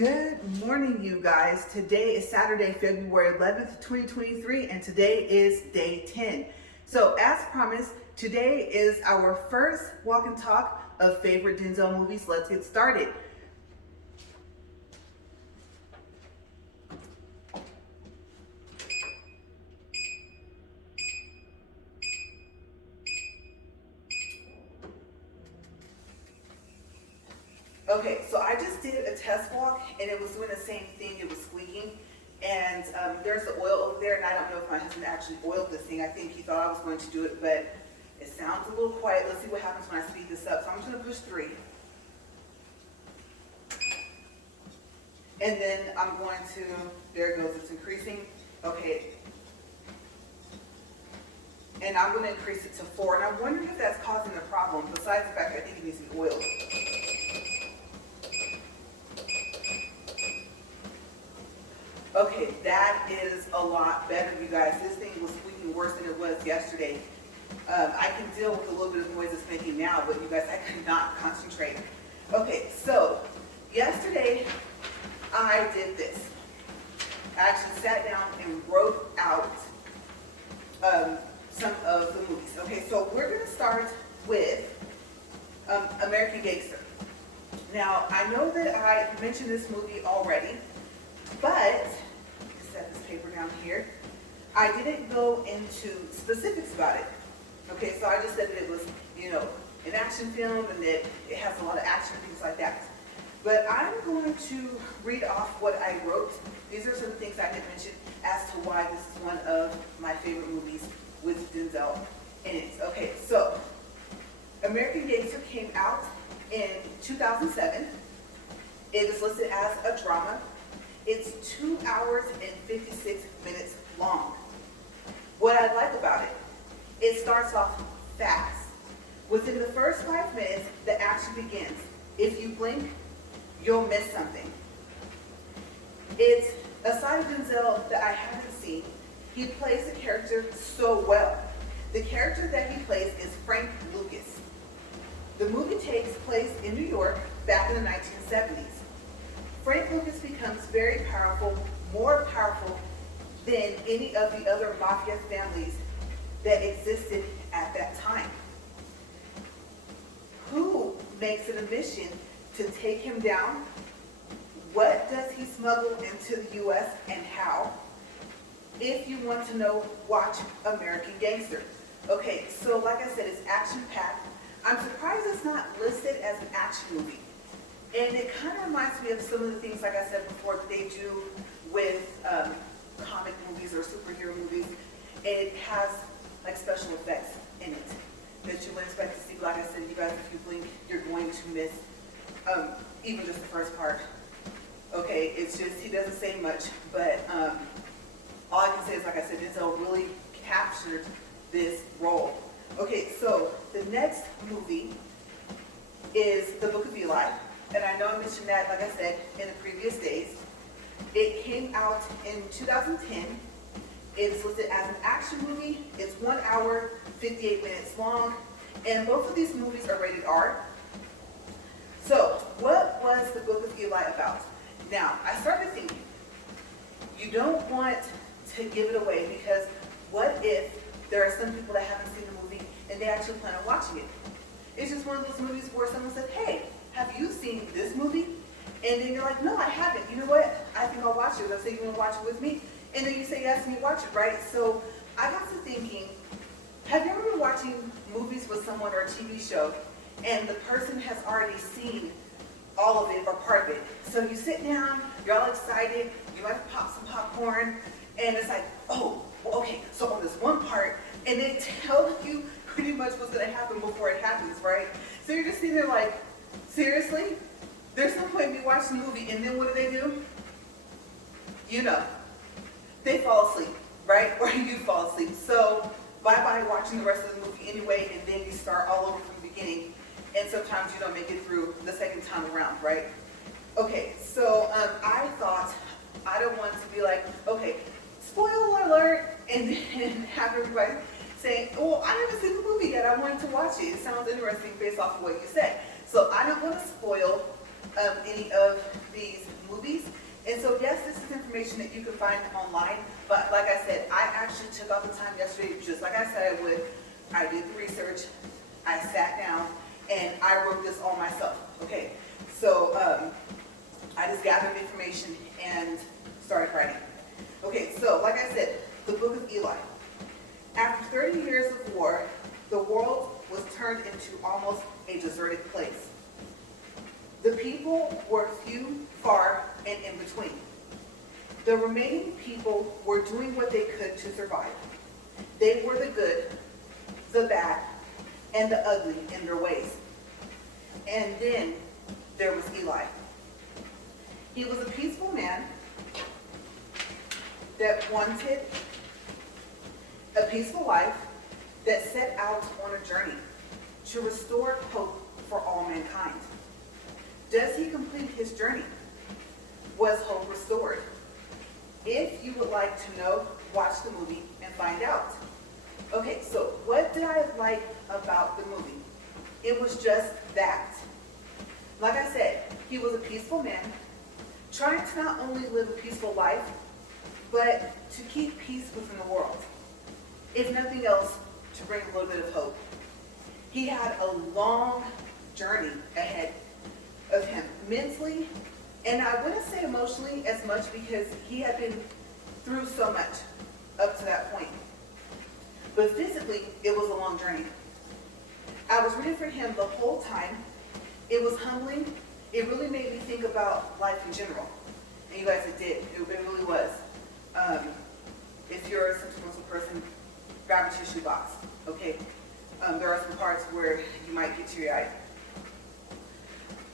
Good morning, you guys. Today is Saturday, February 11th, 2023, and today is day 10. So, as promised, today is our first walk and talk of favorite Denzel movies. Let's get started. Okay, so I just did a test walk and it was doing the same thing. It was squeaking, and there's the oil over there, and I don't know if my husband actually oiled this thing. I think he thought I was going to do it, but it sounds a little quiet. Let's see what happens when I speed this up. So I'm just going to push 3. And then I'm going to, there it goes, it's increasing. Okay. And I'm going to increase it to 4. And I'm wondering if that's causing a problem, besides the fact that I think it needs to be oiled. Okay, that is a lot better, you guys. This thing was squeaking worse than it was yesterday. I can deal with a little bit of noise it's making now, but you guys, I could not concentrate. Okay, so yesterday I did this. I actually sat down and wrote out some of the movies. Okay, so we're going to start with American Gangster. Now, I know that I mentioned this movie already, but set this paper down here. I didn't go into specifics about it. Okay, so I just said that it was, an action film and that it has a lot of action and things like that. But I'm going to read off what I wrote. These are some things I didn't mention as to why this is one of my favorite movies with Denzel in it. Okay, so American Gangster came out in 2007. It is listed as a drama. It's 2 hours and 56 minutes long. What I like about it, it starts off fast. Within the first 5 minutes, the action begins. If you blink, you'll miss something. It's a side of Denzel that I haven't seen. He plays the character so well. The character that he plays is Frank Lucas. The movie takes place in New York back in the 1970s. Frank Lucas becomes very powerful, more powerful than any of the other mafia families that existed at that time. Who makes it a mission to take him down? What does he smuggle into the U.S. and how? If you want to know, watch American Gangster. Okay, so like I said, it's action-packed. I'm surprised it's not listed as an action movie. And it kind of reminds me of some of the things, like I said before, that they do with comic movies or superhero movies. It has like special effects in it that you wouldn't expect to see. Like I said, you guys, if you blink, you're going to miss even just the first part. Okay, it's just, he doesn't say much, but all I can say is, like I said, Denzel really captured this role. Okay, so the next movie is The Book of Eli. And I know I mentioned that, like I said, in the previous days. It came out in 2010. It's listed as an action movie. It's 1 hour, 58 minutes long. And both of these movies are rated R. So, what was The Book of Eli about? Now, I started thinking, you don't want to give it away, because what if there are some people that haven't seen the movie and they actually plan on watching it? It's just one of those movies where someone said, hey, have you seen this movie? And then you're like, no, I haven't. You know what? I think I'll watch it. They'll say, you want to watch it with me? And then you say yes and you watch it, right? So I got to thinking, have you ever been watching movies with someone or a TV show and the person has already seen all of it or part of it? So you sit down, you're all excited, you might pop some popcorn, and it's like, oh, well, okay, so on this one part, and they tell you pretty much what's going to happen before it happens, right? So you're just sitting there like, seriously? There's no point in me watching the movie, and then what do? They fall asleep, right? Or you fall asleep. So bye-bye watching the rest of the movie anyway, and then you start all over from the beginning, and sometimes you don't make it through the second time around, right? Okay, so I thought, I don't want to be like, okay, spoiler alert, and then have everybody saying, well, I haven't seen the movie yet, I wanted to watch it. It sounds interesting based off of what you said. So I don't want to spoil any of these movies. And so yes, this is information that you can find online, but like I said, I actually took out the time yesterday, just like I said I would. I did the research, I sat down, and I wrote this all myself. Okay, so I just gathered information and started writing. Okay, so like I said, the Book of Eli. After 30 years of war, the world was turned into almost a deserted place. The people were few, far, and in between. The remaining people were doing what they could to survive. They were the good, the bad, and the ugly in their ways. And then there was Eli. He was a peaceful man that wanted a peaceful life, that set out on a journey to restore hope for all mankind. Does he complete his journey? Was hope restored? If you would like to know, watch the movie and find out. Okay, so what did I like about the movie? It was just that. Like I said, he was a peaceful man, trying to not only live a peaceful life, but to keep peace within the world. If nothing else, to bring a little bit of hope. He had a long journey ahead of him, mentally, and I wouldn't say emotionally as much because he had been through so much up to that point. But physically, it was a long journey. I was rooting for him the whole time. It was humbling. It really made me think about life in general. And you guys, it did. It really was. If you're a sentimental person, grab a tissue box, okay? There are some parts where you might get teary-eyed.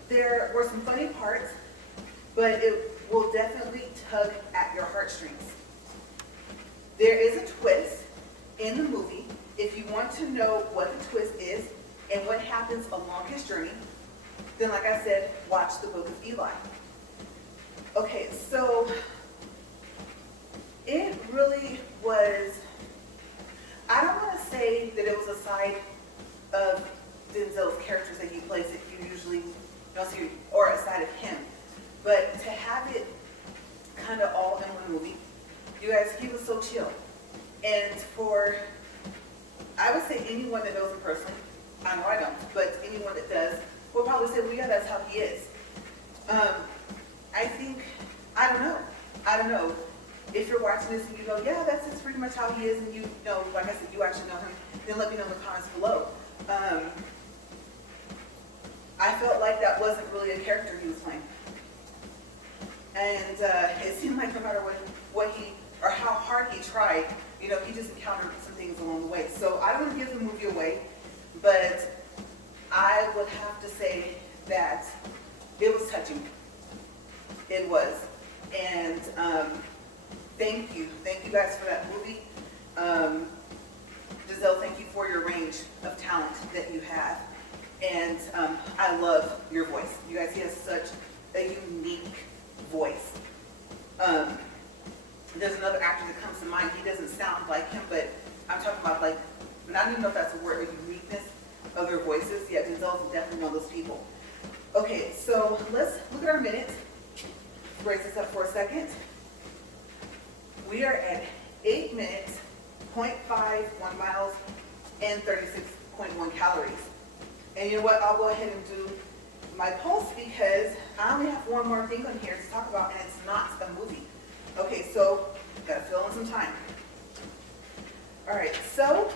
There were some funny parts, but it will definitely tug at your heartstrings. There is a twist in the movie. If you want to know what the twist is and what happens along his journey, then like I said, watch the Book of Eli. Okay, so it really was, I don't want to say that it was a side of Denzel's characters that he plays that you usually don't see, or a side of him, but to have it kind of all in one movie, you guys, he was so chill. And for, I would say anyone that knows him personally, I know I don't, but anyone that does, will probably say, well, yeah, that's how he is. I think, I don't know. If you're watching this and you go, yeah, that's just pretty much how he is, and you know, like I said, you actually know him, then let me know in the comments below. I felt like that wasn't really a character he was playing. And it seemed like no matter what he, or how hard he tried, you know, he just encountered some things along the way. So I don't want to give the movie away, but I would have to say that it was touching. It was. And thank you guys for that movie. Denzel, thank you for your range of talent that you have. And I love your voice. You guys, he has such a unique voice. There's another actor that comes to mind. He doesn't sound like him, but I'm talking about, like, and I don't even know if that's a word, a uniqueness of their voices. Yeah, Denzel is definitely one of those people. Okay, so let's look at our minutes. Brace this up for a second. We are at 8 minutes, 0.51 miles, and 36.1 calories. And you know what? I'll go ahead and do my pulse because I only have one more thing on here to talk about, and it's not a movie. Okay, so gotta fill in some time. All right, so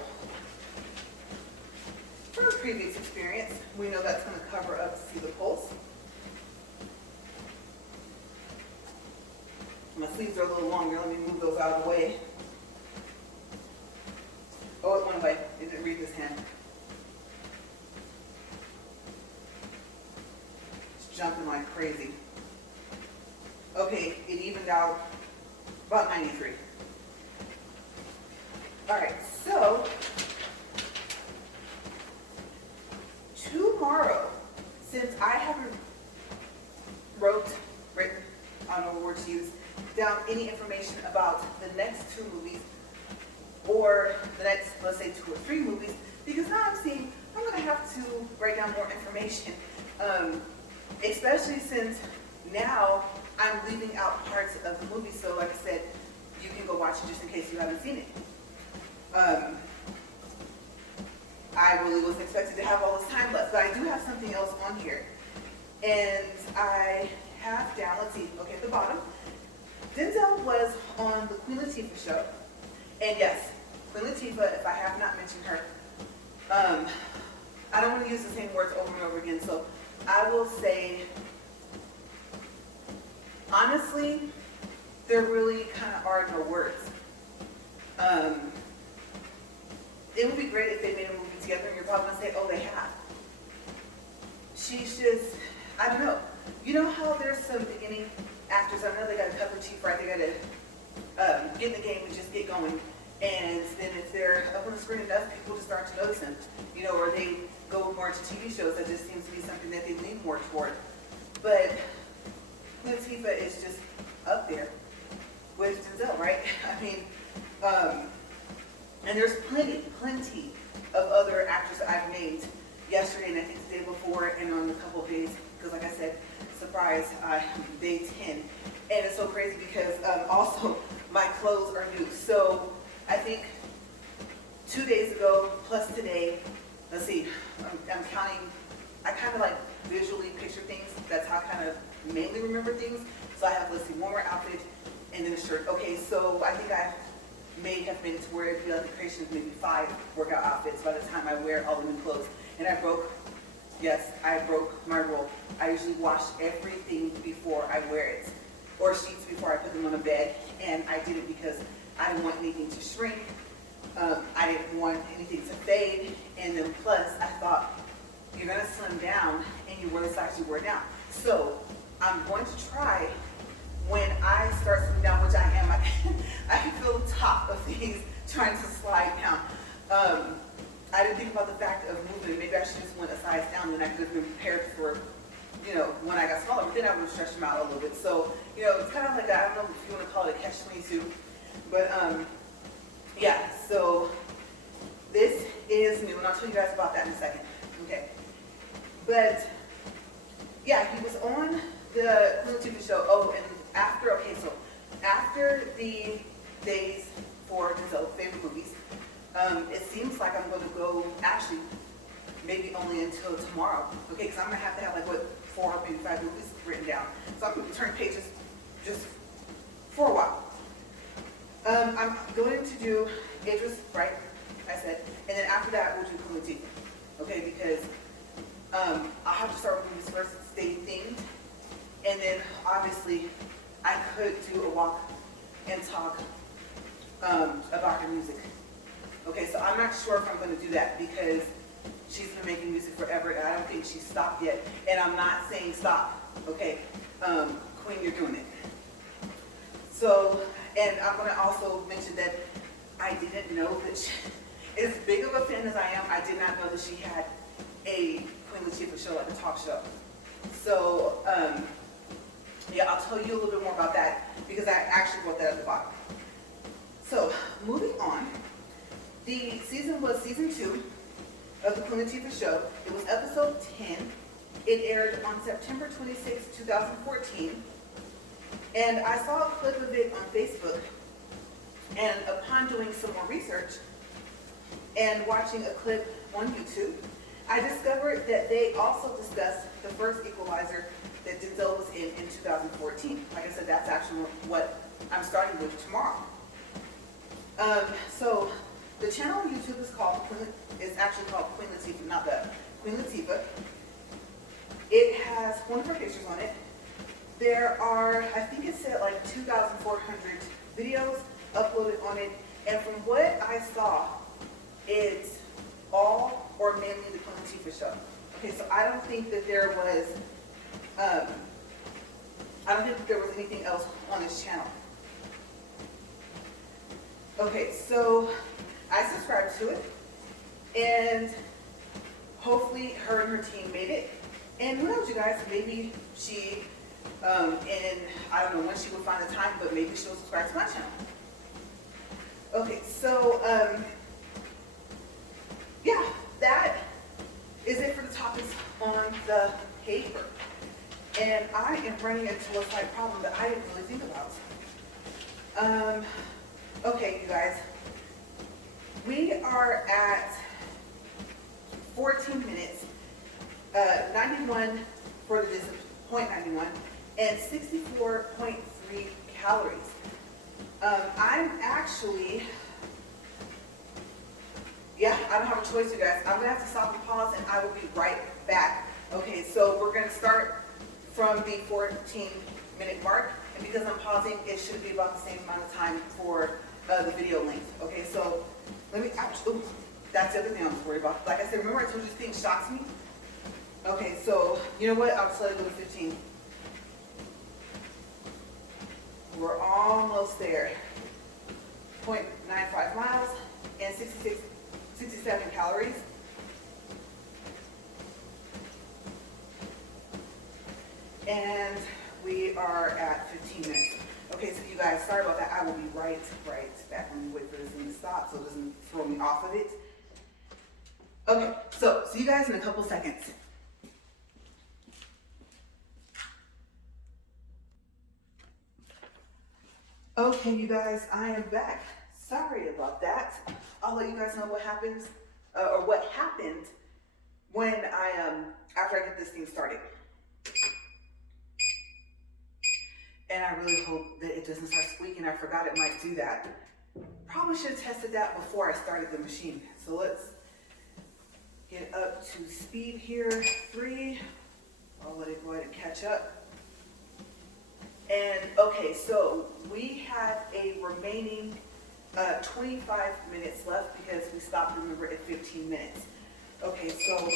from a previous experience, we know that's going to cover up to see the pulse. My sleeves are a little longer. Let me move those out of the way. Oh, it went away. It didn't read this hand. It's jumping like crazy. Okay, it evened out about 93. All right, so tomorrow, since I haven't written, I don't know what word to use, down any information about the next 2 movies or the next, let's say, 2 or 3 movies, because now I'm seeing I'm going to have to write down more information, especially since now I'm leaving out parts of the movie, so like I said, you can go watch it just in case you haven't seen it. I really wasn't expected to have all this time left, but I do have something else on here. And I have down, let's see, okay, at the bottom, Denzel was on the Queen Latifah show. And yes, Queen Latifah, if I have not mentioned her, I don't want to use the same words over and over again, so I will say, honestly, there really kind of are no words. It would be great if they made a movie together and you're probably going to say, oh, they have. She's just, I don't know. You know how there's some beginning actors, I know they got to cut their teeth right, they got to get in the game and just get going. And then if they're up on the screen enough, people just start to notice them. You know, or they go more into TV shows. That just seems to be something that they lean more toward. But Latifah is just up there with Denzel, right? I mean, and there's plenty of other actors that I've named yesterday and I think the day before and on a couple of days, because like I said, surprise, day 10. And it's so crazy because also my clothes are new. So I think 2 days ago plus today, let's see, I'm counting, I kind of like visually picture things. That's how I kind of mainly remember things. So I have, let's see, one more outfit and then a shirt. Okay, so I think I may have been to where it'd be like the creation of maybe 5 workout outfits by the time I wear all the new clothes. And I broke my rule. I usually wash everything before I wear it, or sheets before I put them on the bed. And I did it because I didn't want anything to shrink. I didn't want anything to fade. And then plus, I thought, you're gonna slim down and you wear the size you wear now. So I'm going to try, when I start slimming down, which I am, I can feel the top of these trying to slide down. I didn't think about the fact of moving. Maybe I should just went a size down and I could have been prepared for, you know, when I got smaller, but then I would have stretched them out a little bit. So, you know, it's kind of like, I don't know if you want to call it a catch-22, but yeah, so this is new, and I'll tell you guys about that in a second, okay? But yeah, he was on the Queen Latifah show. Oh, and after the days for Denzel favorite movies, it seems like I'm going to go, actually, maybe only until tomorrow, okay? Because I'm going to have like, what, 4, maybe 5 movies written down. So I'm going to turn pages just for a while. I'm going to do Idris, right, I said, and then after that, we'll do Queen Latifah, okay? Because I'll have to start with movies first, stay themed, and then obviously I could do a walk and talk about her music. Okay, so I'm not sure if I'm going to do that because she's been making music forever and I don't think she's stopped yet. And I'm not saying stop, okay? Queen, you're doing it. So, and I'm going to also mention that I didn't know that she, as big of a fan as I am, I did not know that she had a Queen Latifah show, like a talk show. So, yeah, I'll tell you a little bit more about that because I actually wrote that at the bottom. So, moving on. The season was season 2 of the Queen Latifah show. It was episode 10. It aired on September 26, 2014. And I saw a clip of it on Facebook. And upon doing some more research and watching a clip on YouTube, I discovered that they also discussed the first Equalizer that Denzel was in 2014. Like I said, that's actually what I'm starting with tomorrow. So the channel on YouTube is actually called Queen Latifah, not the Queen Latifah. It has one of her pictures on it. There are, I think it said like 2,400 videos uploaded on it. And from what I saw, it's all or mainly the Queen Latifah show. Okay, so I don't think that there was, anything else on this channel. Okay, so I subscribed to it, and hopefully her and her team made it. And who knows, you guys, maybe she, and I don't know when she would find the time, but maybe she'll subscribe to my channel. Okay, so, yeah, that is it for the topics on the paper. And I am running into a slight problem that I didn't really think about. Okay, you guys. We are at 14 minutes, 91 for the distance, 0.91, and 64.3 calories. I'm actually, yeah, I don't have a choice, you guys. I'm gonna have to stop and pause, and I will be right back. Okay, so we're gonna start from the 14-minute mark, and because I'm pausing, it should be about the same amount of time for the video length. Okay, so let me, ouch, ooh, that's the other thing I was worried about. Like I said, remember I told you this thing shocks me? Okay, so you know what? I'll just let it go to 15. We're almost there. 0.95 miles and 67 calories. And we are at 15 minutes. Okay, so you guys, sorry about that. I will be right back. Let me wait for this thing to stop so it doesn't throw me off of it. Okay, so see you guys in a couple seconds. Okay, you guys, I am back. Sorry about that. I'll let you guys know what happens, or what happened when after I get this thing started. And I really hope that it doesn't start squeaking. I forgot it might do that. Probably should have tested that before I started the machine. So let's get up to speed here. 3. I'll let it go ahead and catch up. And okay, so we have a remaining 25 minutes left because we stopped, remember, at 15 minutes. Okay, so,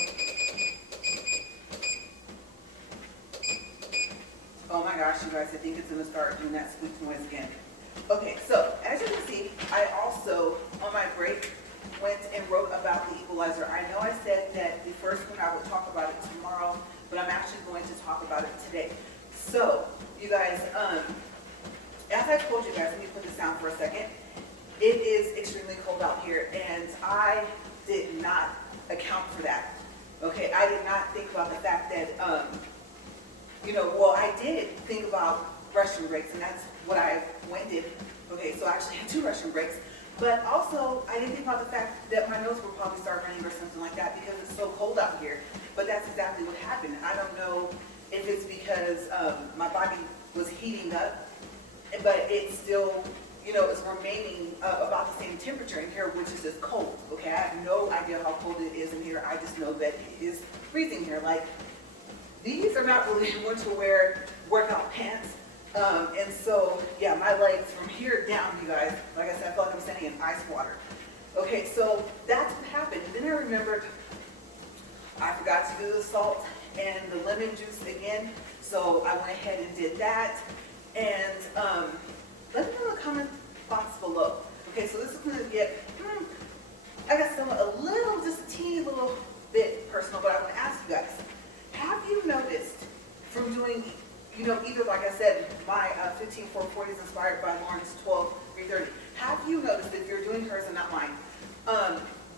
oh my gosh, you guys, I think it's gonna start doing that squeak noise again. Okay, so as you can see, I also, on my break, went and wrote about the equalizer. I know I said that the first one I would talk about it tomorrow, but I'm actually going to talk about it today. So, you guys, as I told you guys, let me put this down for a second. It is extremely cold out here, and I did not account for that. Okay, I did not think about the fact that, well, I did think about restroom breaks, and that's what I went did. Okay, so I actually had 2 restroom breaks, but also I didn't think about the fact that my nose would probably start running or something like that because it's so cold out here. But that's exactly what happened. I don't know if it's because my body was heating up, but it's still, it's remaining about the same temperature in here, which is just cold. Okay, I have no idea how cold it is in here. I just know that it is freezing here. Like, these are not really winter wear workout pants. And so, yeah, my legs from here down, you guys, like I said, I feel like I'm standing in ice water. Okay, so that's what happened. And then I remembered I forgot to do the salt and the lemon juice again. So I went ahead and did that. And let me know in the comment box below. Okay, so this is going to get, I guess, just a teeny little bit personal, but I want to ask you guys, have you noticed from doing, either, like I said, my 15-440 is inspired by Lauren's 12-330. Have you noticed, if you're doing hers and not mine,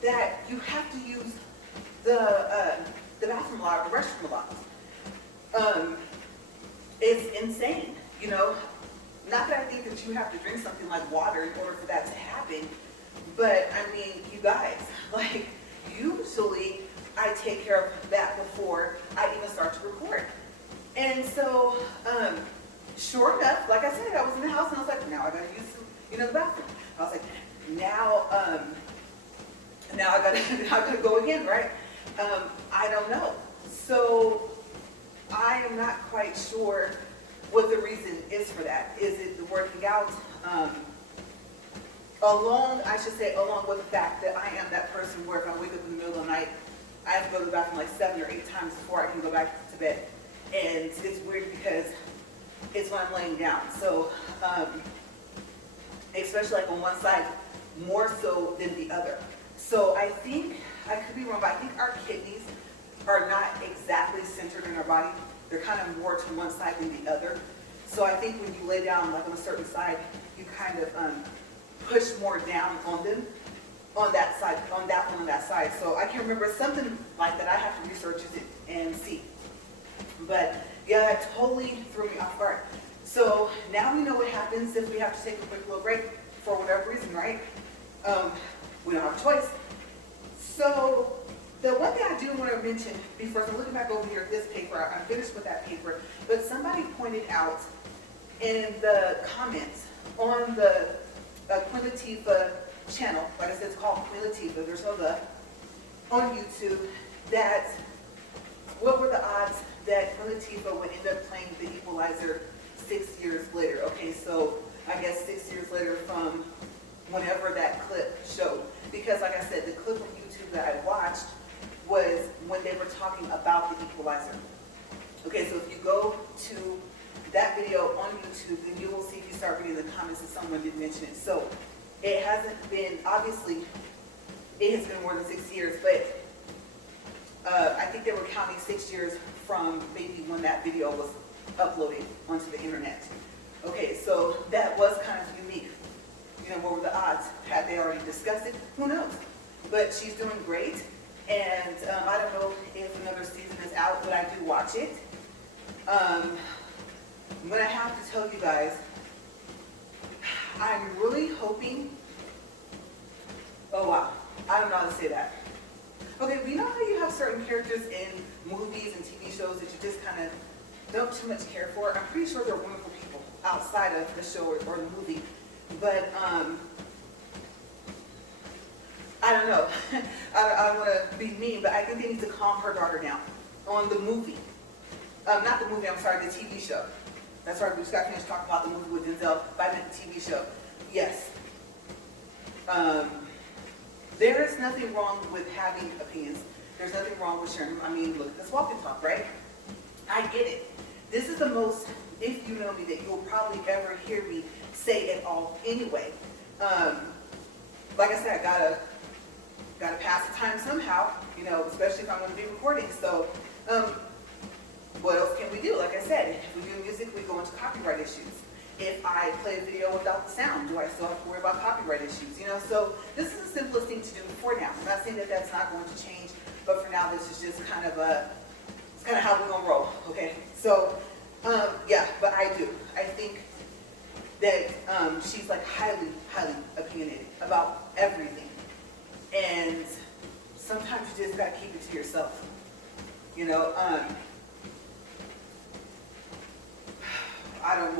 that you have to use the bathroom a lot, the restroom a lot? It's insane, Not that I think that you have to drink something like water in order for that to happen, but I mean, you guys, like, usually I take care of that before I even start to record. And so, sure enough, like I said, I was in the house and I was like, now I gotta use some, the bathroom. I was like, now I gotta go again, right? I don't know. So I am not quite sure what the reason is for that. Is it the working out? Along with the fact that I am that person where if I wake up in the middle of the night, I have to go to the bathroom like 7 or 8 times before I can go back to bed. And it's weird because it's when I'm laying down. So, especially like on one side, more so than the other. So I think, I could be wrong, but I think our kidneys are not exactly centered in our body. They're kind of more to one side than the other. So I think when you lay down like on a certain side, you kind of push more down on them, on that side, on that side. So I can remember something like that. I have to research it and see. But Yeah, that totally threw me off guard. So now we know what happens if we have to take a quick little break for whatever reason, right? We don't have a choice. So the one thing I do want to mention before, so I'm looking back over here at this paper, I'm finished with that paper, but somebody pointed out in the comments on the Queen Latifah channel, like I said, it's called Queen Latifah, there's no the, on YouTube, that what were the odds that Queen Latifah would end up playing the Equalizer 6 years later? Okay, so I guess 6 years later from whenever that clip showed. Because like I said, the clip from YouTube that I watched was when they were talking about the Equalizer. Okay, so if you go to that video on YouTube, then you will see, if you start reading the comments, that someone did mention it. So it hasn't been, obviously, it has been more than 6 years, but I think they were counting 6 years from maybe when that video was uploaded onto the internet. Okay, so that was kind of unique. You know, what were the odds? Had they already discussed it? Who knows? But she's doing great, and I don't know if another season is out, but I do watch it. I'm gonna have to tell you guys, I'm really hoping, oh wow, I don't know how to say that. Okay, you know how you have certain characters in movies and TV shows that you just kind of don't too much care for? I'm pretty sure they're wonderful people outside of the show or the movie, but I don't know. I don't want to be mean, but I think they need to calm her daughter down on the movie. Not the movie, I'm sorry, the TV show. That's right, we just got finished talking about the movie with Denzel, but I meant the TV show. Yes. There is nothing wrong with having opinions. There's nothing wrong with sharing. I mean, look at this walk and talk, right? I get it. This is the most, if you know me, that you'll probably ever hear me say at all anyway. Like I said, I gotta pass the time somehow, you know, especially if I'm gonna be recording. So, what else can we do? Like I said, if we do music, we go into copyright issues. If I play a video without the sound, do I still have to worry about copyright issues? You know, so this is the simplest thing to do for now. I'm not saying that that's not going to change, but for now, this is just kind of it's kind of how we're gonna roll, okay? So, yeah, but I do. I think that she's like highly, highly opinionated about everything. And sometimes you just gotta keep it to yourself. You know,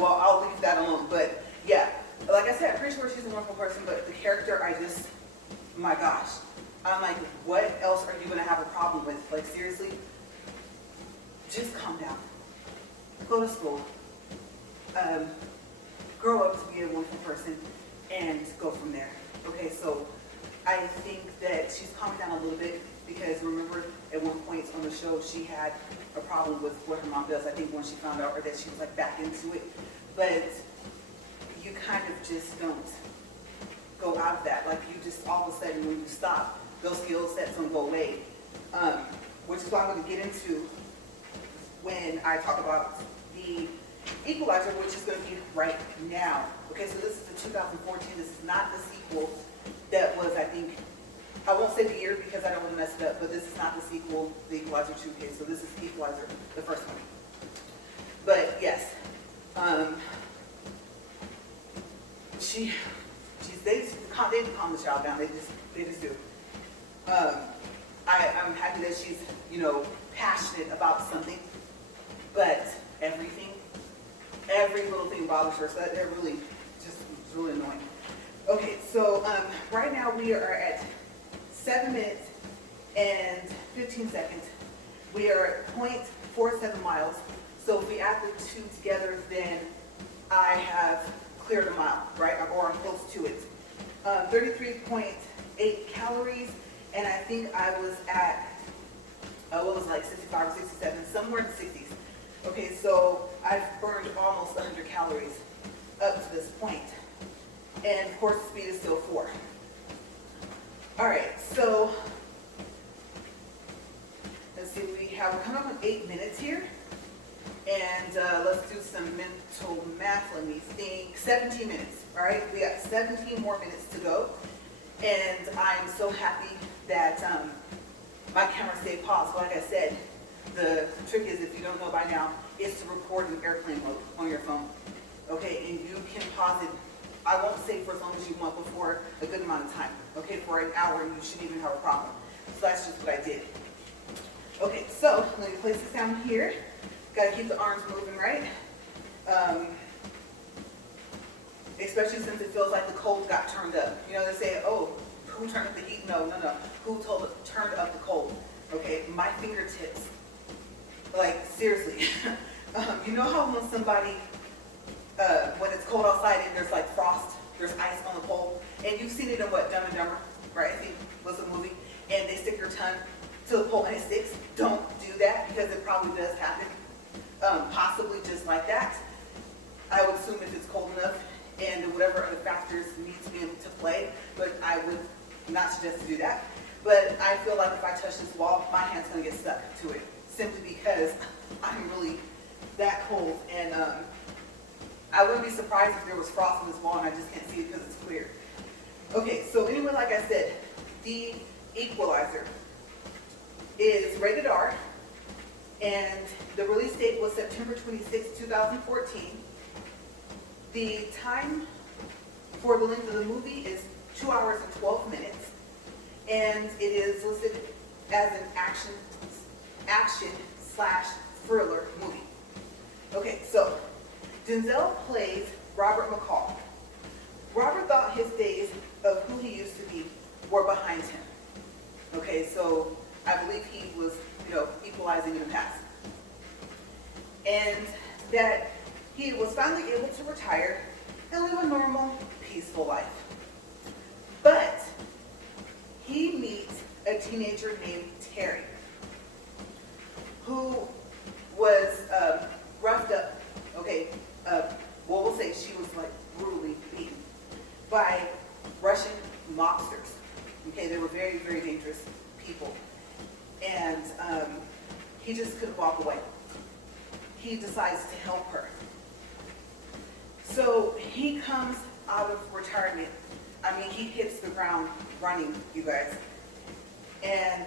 I'll leave that alone, but yeah, like I said, I'm pretty sure she's a wonderful person, but the character, my gosh, I'm like, what else are you gonna have a problem with? Like, seriously, just calm down, go to school, grow up to be a wonderful person, and go from there. Okay, so I think that she's calming down a little bit, because remember, at one point on the show, she had a problem with what her mom does. I think when she found out, or that she was like back into it. But you kind of just don't go out of that. Like, you just all of a sudden, when you stop, those skill sets don't go away. Which is what I'm going to get into when I talk about the Equalizer, which is going to be right now. Okay, so this is the 2014. This is not the sequel that was, I think, I won't say the year because I don't want to mess it up, but this is not the sequel, the Equalizer 2 case. So this is Equalizer, the first one. But yes, they calm the child down. They just do. I'm happy that she's, you know, passionate about something, but every little thing bothers her. So that really just is really annoying. Okay, so right now we are at 7 minutes and 15 seconds. We are at 0.47 miles. So if we add the two together, then I have cleared a mile, right? Or I'm close to it. 33.8 calories, and I think I was at, what was it, like 65 or 67, somewhere in the 60s. Okay, so I've burned almost 100 calories up to this point. And of course, the speed is still 4. All right, so let's see, we're coming up on 8 minutes here. And let's do some mental math. Let me think. 17 minutes, all right? We got 17 more minutes to go. And I'm so happy that my camera stayed paused. But like I said, the trick is, if you don't know by now, is to record in airplane mode on your phone. Okay, and you can pause it, I won't say for as long as you want, but for a good amount of time. Okay, for an hour, and you shouldn't even have a problem. So that's just what I did. Okay, so let me place this down here. Got to keep the arms moving, right? Especially since it feels like the cold got turned up. You know, they say, oh, who turned up the heat? No. Who turned up the cold? Okay, my fingertips. Like, seriously. You know how when somebody, when it's cold outside and there's like frost, there's ice on the pole, and you've seen it in what, Dumb and Dumber, right? I think was a movie, and they stick your tongue to the pole and it sticks. Don't do that, because it probably does happen. Possibly just like that. I would assume if it's cold enough and whatever other factors need to be able to play, but I would not suggest to do that. But I feel like if I touch this wall, my hand's gonna get stuck to it, simply because I'm really that cold. And I wouldn't be surprised if there was frost on this wall and I just can't see it because it's clear. Okay, so anyway, like I said, the Equalizer is rated R, and the release date was September 26, 2014. The time for the length of the movie is 2 hours and 12 minutes, and it is listed as an action/thriller movie. Okay, so Denzel plays Robert McCall. Robert thought his days of who he used to be were behind him. Okay, so I believe he was, equalizing in the past. And that he was finally able to retire and live a normal, peaceful life. But he meets a teenager named Terry, who was roughed up, we'll say she was like brutally beaten by Russian mobsters. Okay, they were very, very dangerous people. And he just couldn't walk away. He decides to help her. So he comes out of retirement. I mean, he hits the ground running, you guys. And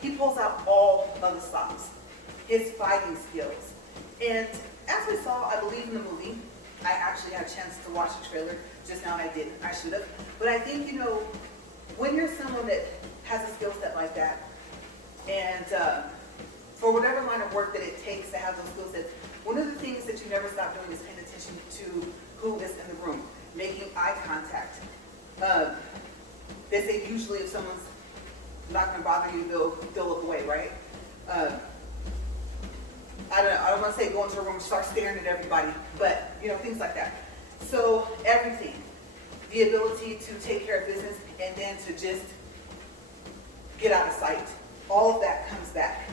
he pulls out all of the stops, his fighting skills. And as we saw, I believe in the movie, I actually had a chance to watch the trailer. Just now I didn't. I should have. But I think, when you're someone that has a skill set like that, and for whatever line of work that it takes to have those skill sets, one of the things that you never stop doing is paying attention to who is in the room, making eye contact. They say usually if someone's not going to bother you, they'll look away, right? I don't want to say go into a room and start staring at everybody, but things like that. So everything, the ability to take care of business and then to just get out of sight, all of that comes back.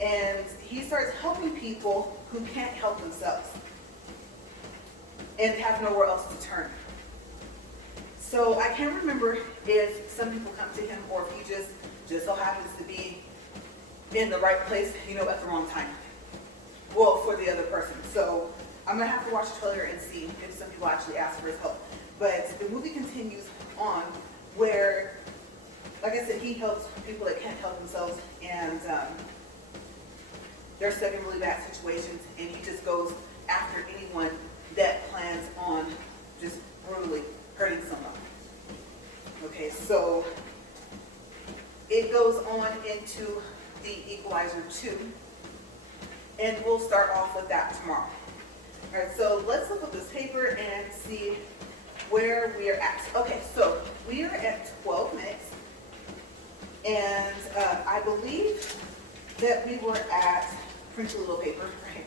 And he starts helping people who can't help themselves and have nowhere else to turn. So I can't remember if some people come to him or if he just so happens to be in the right place, at the wrong time. Well, for the other person. So I'm going to have to watch the trailer and see if some people actually ask for his help. But the movie continues on where, like I said, he helps people that can't help themselves, and they're stuck in really bad situations, and he just goes after anyone that plans on just brutally hurting someone. Okay, so it goes on into the Equalizer 2, and we'll start off with that tomorrow. All right, so let's look at this paper and see where we are at. Okay, so we are at 12 minutes, and I believe that we were at, print a little paper, right?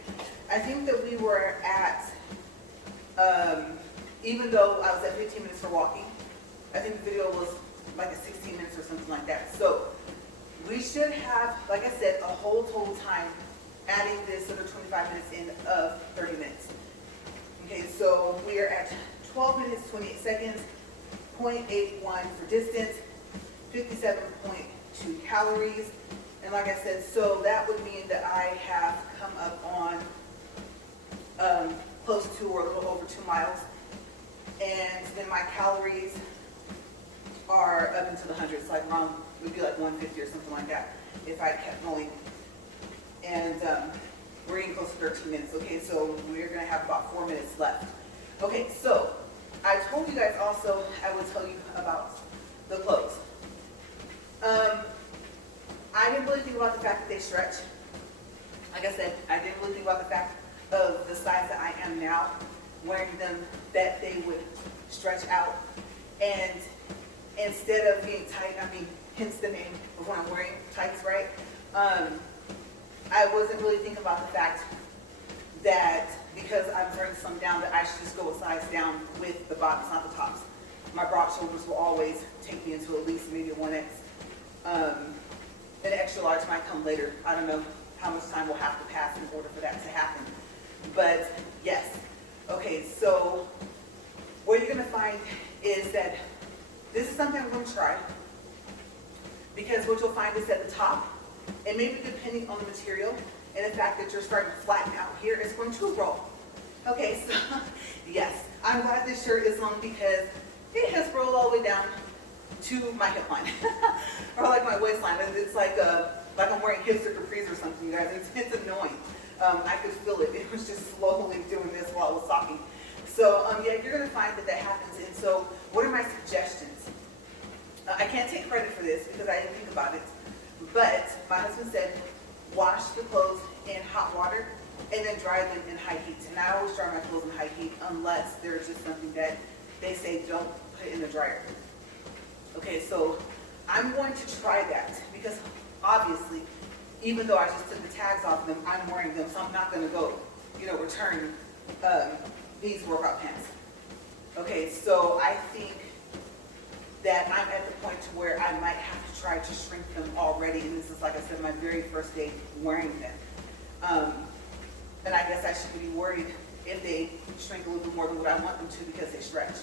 I think that we were at, even though I was at 15 minutes for walking, I think the video was like a 16 minutes or something like that. So we should have, like I said, a whole total time adding this other 25 minutes in of 30 minutes. Okay, so we are at 12 minutes, 28 seconds, 0.81 for distance, 57.2 calories. And like I said, so that would mean that I have come up on close to or a little over 2 miles. And then my calories are up into the hundreds, like around, it would be like 150 or something like that if I kept going. And We're getting close to 13 minutes, okay? So we're gonna have about 4 minutes left. Okay, so I told you guys also I would tell you about the clothes. I didn't really think about the fact that they stretch. Like I said, I didn't really think about the fact of the size that I am now, wearing them, that they would stretch out. And instead of being tight, I mean, hence the name of when I'm wearing tights, right? I wasn't really thinking about the fact that because I'm wearing some down, that I should just go a size down with the bottoms, not the tops. My broad shoulders will always take me into at least maybe a 1X. An extra large might come later. I don't know how much time will have to pass in order for that to happen. But yes. Okay, so what you're gonna find is that this is something I'm gonna try. Because what you'll find is at the top, and maybe depending on the material and the fact that you're starting to flatten out here, it's going to roll. Okay, so yes, I'm glad this shirt is long because it has rolled all the way down to my hip line, or like my waistline. It's like I'm wearing hipster capris or something, you guys. It's annoying. I could feel it. It was just slowly doing this while I was talking. So yeah, you're gonna find that that happens. And so, what are my suggestions? I can't take credit for this because I didn't think about it. But my husband said, wash the clothes in hot water and then dry them in high heat. And I always dry my clothes in high heat unless there's just something that they say don't put in the dryer. Okay, so I'm going to try that because obviously, even though I just took the tags off of them, I'm wearing them, so I'm not going to go, return these workout pants. Okay, so I think that I'm at the point to where I might have to try to shrink them already, and this is, like I said, my very first day wearing them. And I guess I should be worried if they shrink a little bit more than what I want them to because they stretch.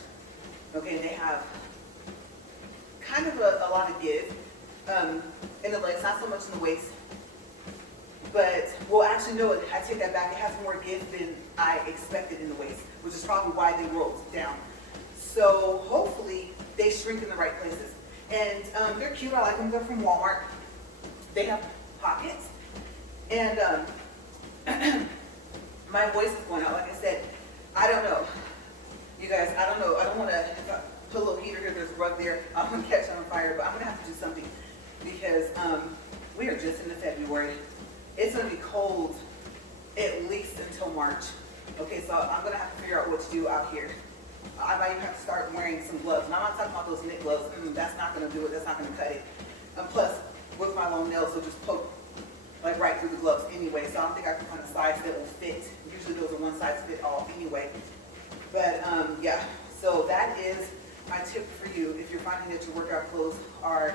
Okay, they have kind of a lot of give in the legs, not so much in the waist. But, well, actually, no, I take that back. It has more give than I expected in the waist, which is probably why they rolled down. So, hopefully, they shrink in the right places. And they're cute. I like them. They're from Walmart. They have pockets. And my voice is going out. Like I said, I don't know. You guys, I don't know. I don't want to put a little heater here. There's a rug there. I'm going to catch on fire. But I'm going to have to do something because we are just into February. It's going to be cold at least until March. Okay, so I'm going to have to figure out what to do out here. I might even have to start wearing some gloves. And I'm not talking about those knit gloves. That's not going to do it. That's not going to cut it. Plus, with my long nails, they'll just poke like right through the gloves anyway. So I don't think I can find a size that will fit. Usually those are one size fit all anyway. But yeah, so that is my tip for you. If you're finding that your workout clothes are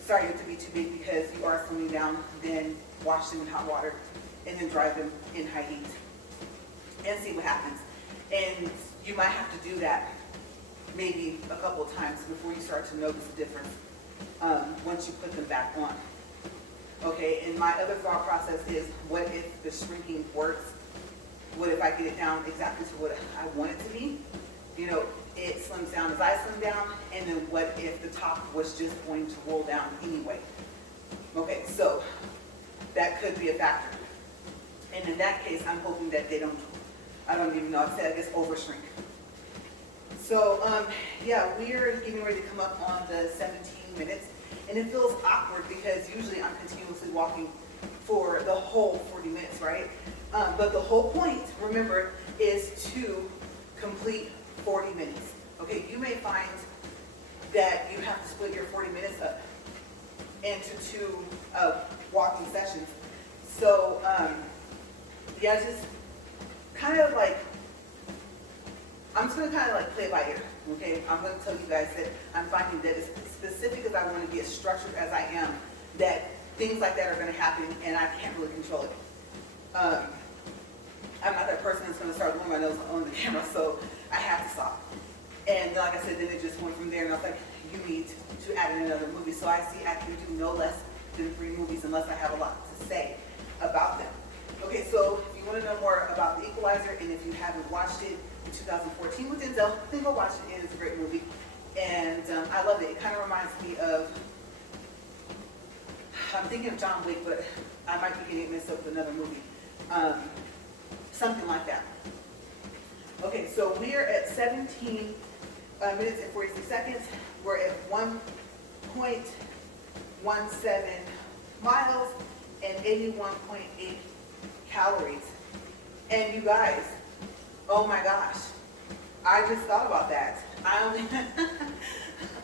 starting to be too big because you are slimming down, then wash them in hot water and then dry them in high heat and see what happens. And you might have to do that maybe a couple of times before you start to notice the difference once you put them back on. Okay, and my other thought process is, what if the shrinking works? What if I get it down exactly to what I want it to be? It slims down as I slim down, and then what if the top was just going to roll down anyway? Okay, so that could be a factor. And in that case, I'm hoping that they don't, I don't even know, I guess over shrink. So yeah, we're getting ready to come up on the 17 minutes, and it feels awkward because usually I'm continuously walking for the whole 40 minutes, right? But the whole point, remember, is to complete 40 minutes. Okay, you may find that you have to split your 40 minutes up into 2 walking sessions. So yeah, just kind of like, I'm just going to kind of like play by ear, okay? I'm going to tell you guys that I'm finding that as specific as I want to be, as structured as I am, that things like that are going to happen and I can't really control it. I'm not that person that's going to start blowing my nose on the camera, so I have to stop. And like I said, then it just went from there, and I was like, you need to add in another movie. So I see I can do no less than 3 movies unless I have a lot to say about them. Okay, so if you want to know more about The Equalizer, and if you haven't watched it in 2014 with Denzel, then go watch it. It is a great movie. And I love it. It kind of reminds me of, I'm thinking of John Wick, but I might be getting it mixed up with another movie. Something like that. Okay, so we are at 17 minutes and 46 seconds. We're at 1.17 miles and 81.8 calories. And you guys, oh my gosh, I just thought about that.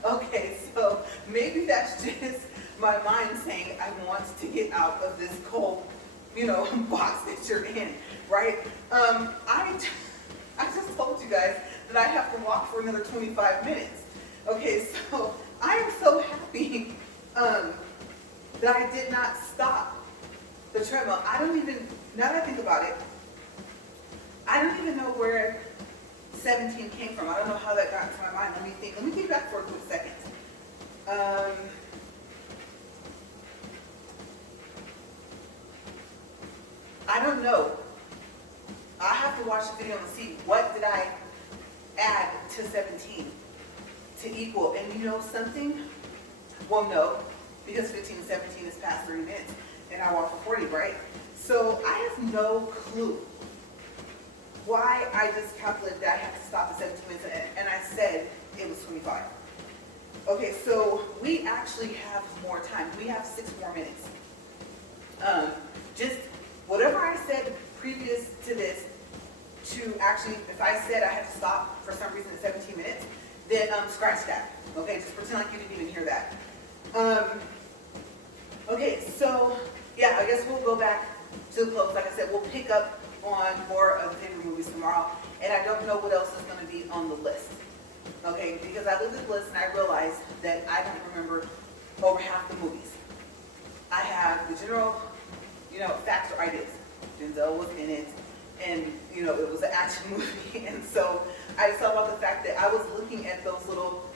Okay, so maybe that's just my mind saying I want to get out of this cold, box that you're in, right? I just told you guys that I have to walk for another 25 minutes. Okay, so I am so happy that I did not stop the treadmill. Now that I think about it, I don't even know where 17 came from. I don't know how that got into my mind. Let me think back for a quick second. I don't know. I have to watch the video and see what did I add to 17 to equal. And you know something? Well, no, because 15 and 17 is past 30 minutes, and I walk for 40, right? So I have no clue why I just calculated that I had to stop at 17 minutes, and I said it was 25. Okay, so we actually have more time. We have 6 more minutes. Just whatever I said previous to this, to actually, if I said I had to stop for some reason at 17 minutes, then scratch that. Okay, just pretend like you didn't even hear that. Okay, so yeah, I guess we'll go back to the close. Like I said, we'll pick up on more of the favorite movies tomorrow, and I don't know what else is going to be on the list. Okay, because I looked at the list and I realized that I don't remember over half the movies. I have the general, facts or ideas. Denzel was in it, and it was an action movie, and so I just thought about the fact that I was looking at those little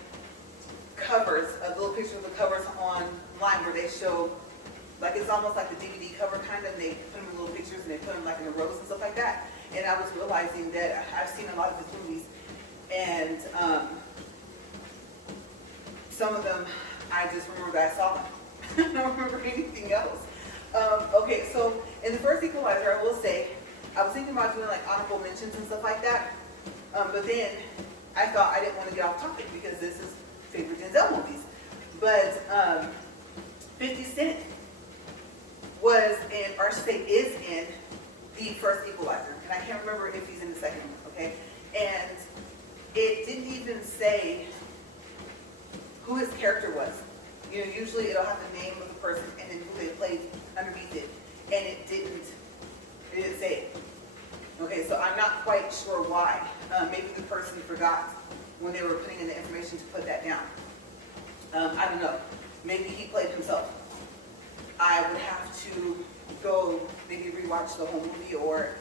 covers, little pictures of the covers online where they show, like it's almost like the DVD cover kind of, and they put them in little pictures and they put them like in the rows and stuff like that. And I was realizing that I've seen a lot of these movies, and some of them I just remember that I saw them. I don't remember anything else. Okay, so in the first equalizer, I will say, I was thinking about doing like honorable mentions and stuff like that, but then I thought I didn't want to get off topic because this is favorite Denzel movies. But 50 Cent was in, or I should say is in, the first equalizer, and I can't remember if he's in the second one, okay? And it didn't even say who his character was. Usually it'll have the name of the person and then who they played underneath it, and it didn't say it. Okay, so I'm not quite sure why. Maybe the person forgot when they were putting in the information to put that down. I don't know. Maybe he played himself. I would have to go maybe rewatch the whole movie or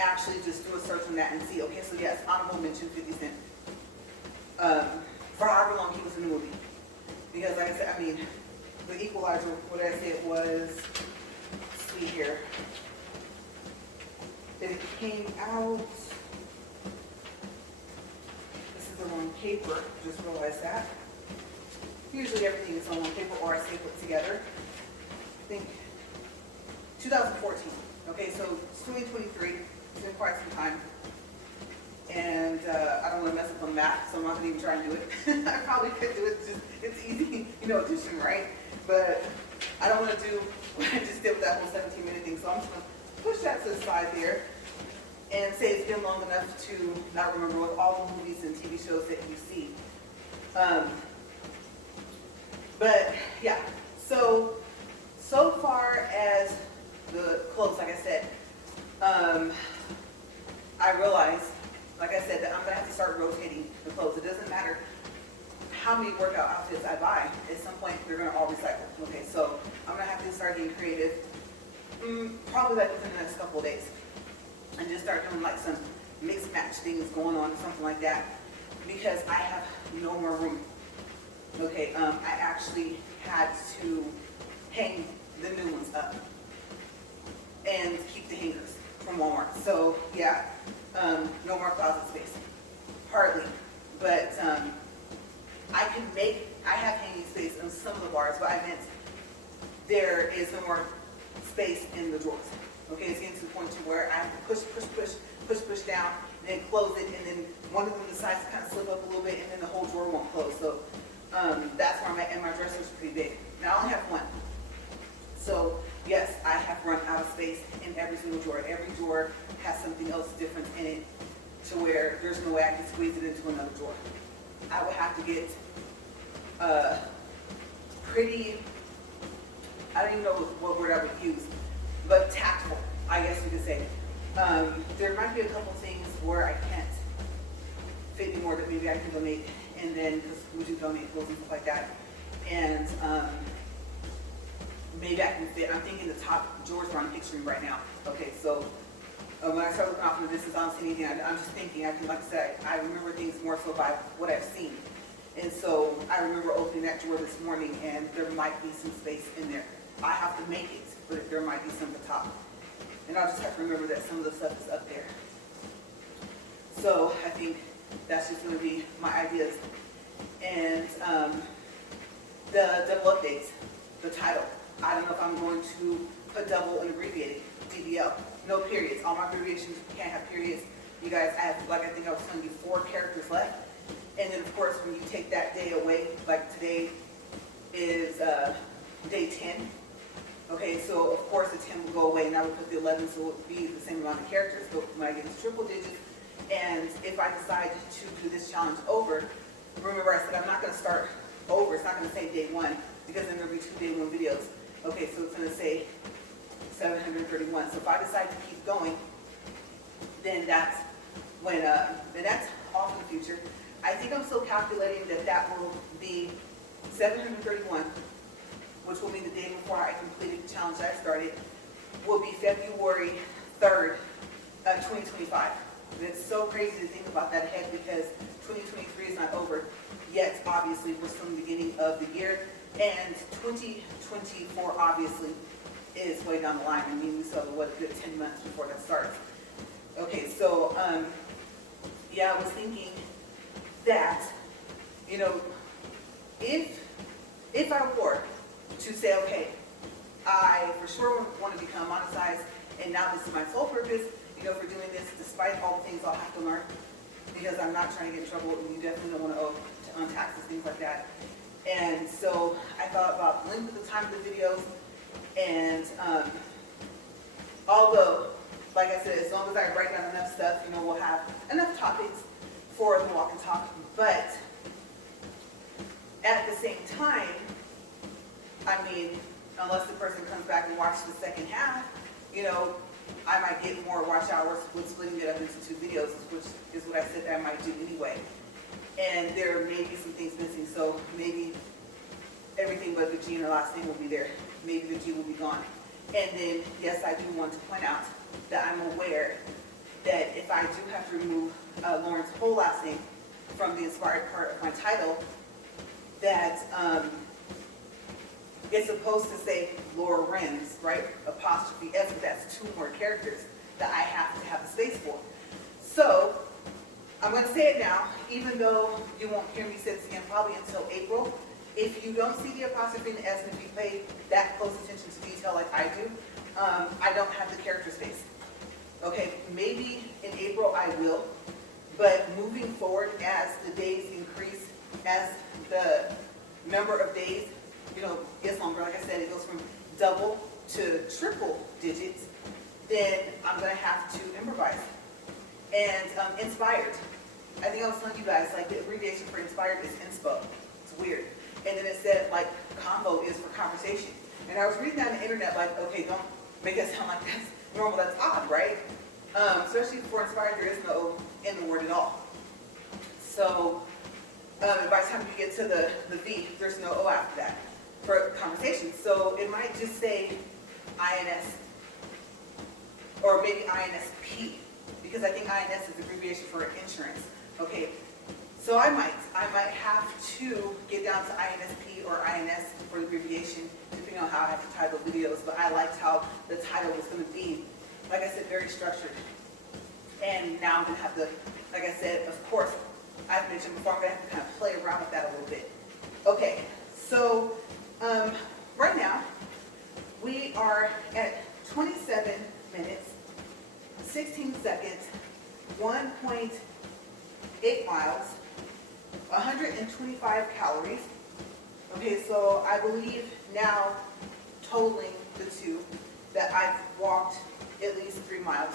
actually just do a search on that and see. Okay, so yes, honorable mention 50 Cent. For however long he was in the movie. Because like I said, the equalizer, what did I say it was? Let's see here. It came out, this is the wrong paper, just realized that. Usually everything is on one paper or I staple it together. I think 2014. Okay, so it's 2023, it's been quite some time. And I don't want to mess up on math, so I'm not going to even try and do it. I probably could do it, it's easy, addition, right? But I don't want to do what I just did with that whole 17-minute thing, so I'm just going to push that to the side there and say it's been long enough to not remember what all the movies and TV shows that you see. But yeah, so far as the clothes, like I said, I realize, like I said, that I'm going to have to start rotating the clothes. It doesn't matter how many workout outfits I buy. At some point, they're going to all recycle. Okay, so I'm going to have to start getting creative, probably like within the next couple of days. And just start doing like some mix match things going on, something like that, because I have no more room. Okay, I actually had to hang the new ones up and keep the hangers from Walmart. So yeah, no more closet space, hardly. But I have hanging space in some of the bars, but I meant there is no more space in the drawers. Okay, it's getting to the point to where I have to push down, and then close it, and then one of them decides to kind of slip up a little bit, and then the whole drawer won't close. So that's where I'm at, and my dresser is pretty big. Now I only have one. So yes, I have run out of space in every single drawer. Every drawer has something else different in it to where there's no way I can squeeze it into another drawer. I would have to get pretty, I don't even know what word I would use, but tactful, I guess you could say. There might be a couple things where I can't fit anymore that maybe I can donate, and then, because we do donate clothes and stuff like that, and maybe I can fit, I'm thinking the top drawers are on Extreme right now. Okay, so when I start looking off into this, I don't see anything, I'm just thinking, I can, like I said, I remember things more so by what I've seen. And so I remember opening that drawer this morning, and there might be some space in there. I have to make it, but there might be some at the top. And I'll just have to remember that some of the stuff is up there. So I think that's just going to be my ideas. And the double updates, the title. I don't know if I'm going to put double and abbreviated, DBL. No periods. All my abbreviations can't have periods. You guys, I have, like I think I was telling you, 4 characters left. And then, of course, when you take that day away, like today is day 10. Okay, so of course the 10 will go away, and I would put the 11, so it would be the same amount of characters. But when I get to triple digits, and if I decide to do this challenge over, remember I said I'm not going to start over. It's not going to say day 1, because then there'll be 2 day 1 videos. Okay, so it's going to say 731. So if I decide to keep going, then that's when, then that's off in the future. I think I'm still calculating that that will be 731, which will be the day before I completed the challenge I started, will be February 3rd, 2025. And it's so crazy to think about that ahead, because 2023 is not over yet. Obviously, we're still in the beginning of the year, and 2024 obviously is way down the line. I mean, we still have, what, a good 10 months before that starts. Okay, so yeah, I was thinking that, you know, if I were to say, okay, I for sure want to become monetized, and now this is my sole purpose, you know, for doing this, despite all the things I'll have to learn, because I'm not trying to get in trouble, and you definitely don't want to owe on taxes, things like that. And so I thought about the length of the time of the videos, and although, like I said, as long as I write down enough stuff, you know, we'll have enough topics for the walk and talk. But at the same time, I mean, unless the person comes back and watches the second half, you know, I might get more watch hours with splitting it up into 2 videos, which is what I said that I might do anyway. And there may be some things missing, so maybe everything but the G in the last name will be there. Maybe the G will be gone. And then, yes, I do want to point out that I'm aware that if I do have to remove Lauren's whole last name from the inspired part of my title, that it's supposed to say LaRae's, right? Apostrophe S, but that's 2 more characters that I have to have the space for. So I'm going to say it now, even though you won't hear me say this again probably until April. If you don't see the apostrophe and the S, and if you pay that close attention to detail like I do, I don't have the character space. Okay, maybe in April I will, but moving forward as the days increase, as the number of days, you know, gets longer, like I said, it goes from double to triple digits, then I'm going to have to improvise. And inspired, I think I was telling you guys, like the abbreviation for inspired is inspo. It's weird. And then it said, like, convo is for conversation. And I was reading that on the internet, like, okay, don't make that sound like that's normal, that's odd, right? Especially for inspired, there is no O in the word at all. So by the time you get to the V, there's no O after that for conversation. So it might just say INS, or maybe INSP, because I think INS is the abbreviation for insurance. Okay, so I might have to get down to INSP or INS for the abbreviation, depending on how I have to title videos. But I liked how the title was going to be, like I said, very structured. And now I'm going to have to, like I said, of course, I've mentioned before, I'm going to have to kind of play around with that a little bit. Okay, so right now we are at 27 minutes 16 seconds, 1.8 miles, 125 calories. Okay, so I believe now, totaling the two, that I've walked at least 3 miles.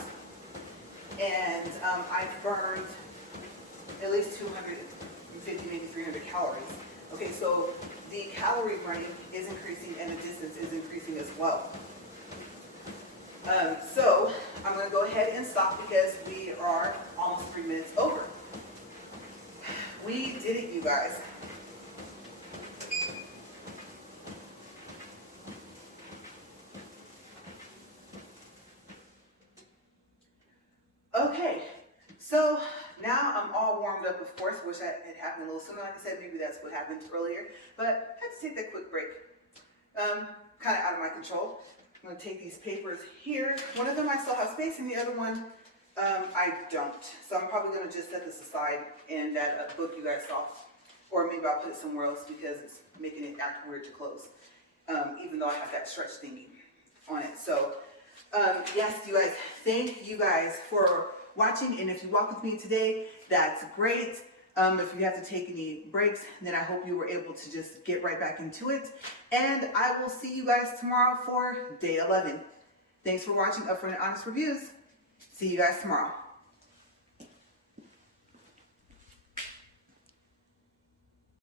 And I've burned at least 250, maybe 300 calories. Okay, so the calorie burning is increasing and the distance is increasing as well. So I'm going to go ahead and stop because we are almost 3 minutes over. We did it, you guys. Okay, so now I'm all warmed up, of course. Wish that had happened a little sooner. Like I said, maybe that's what happened earlier. But I had to take that quick break. Kind of out of my control. I'm going to take these papers here. One of them I still have space, and the other one I don't. So I'm probably going to just set this aside and that book you guys saw. Or maybe I'll put it somewhere else because it's making it act weird to close. Even though I have that stretch thingy on it. So yes, you guys, thank you guys for watching. And if you walk with me today, that's great. If you have to take any breaks, then I hope you were able to just get right back into it. And I will see you guys tomorrow for day 11. Thanks for watching Upfront and Honest Reviews. See you guys tomorrow.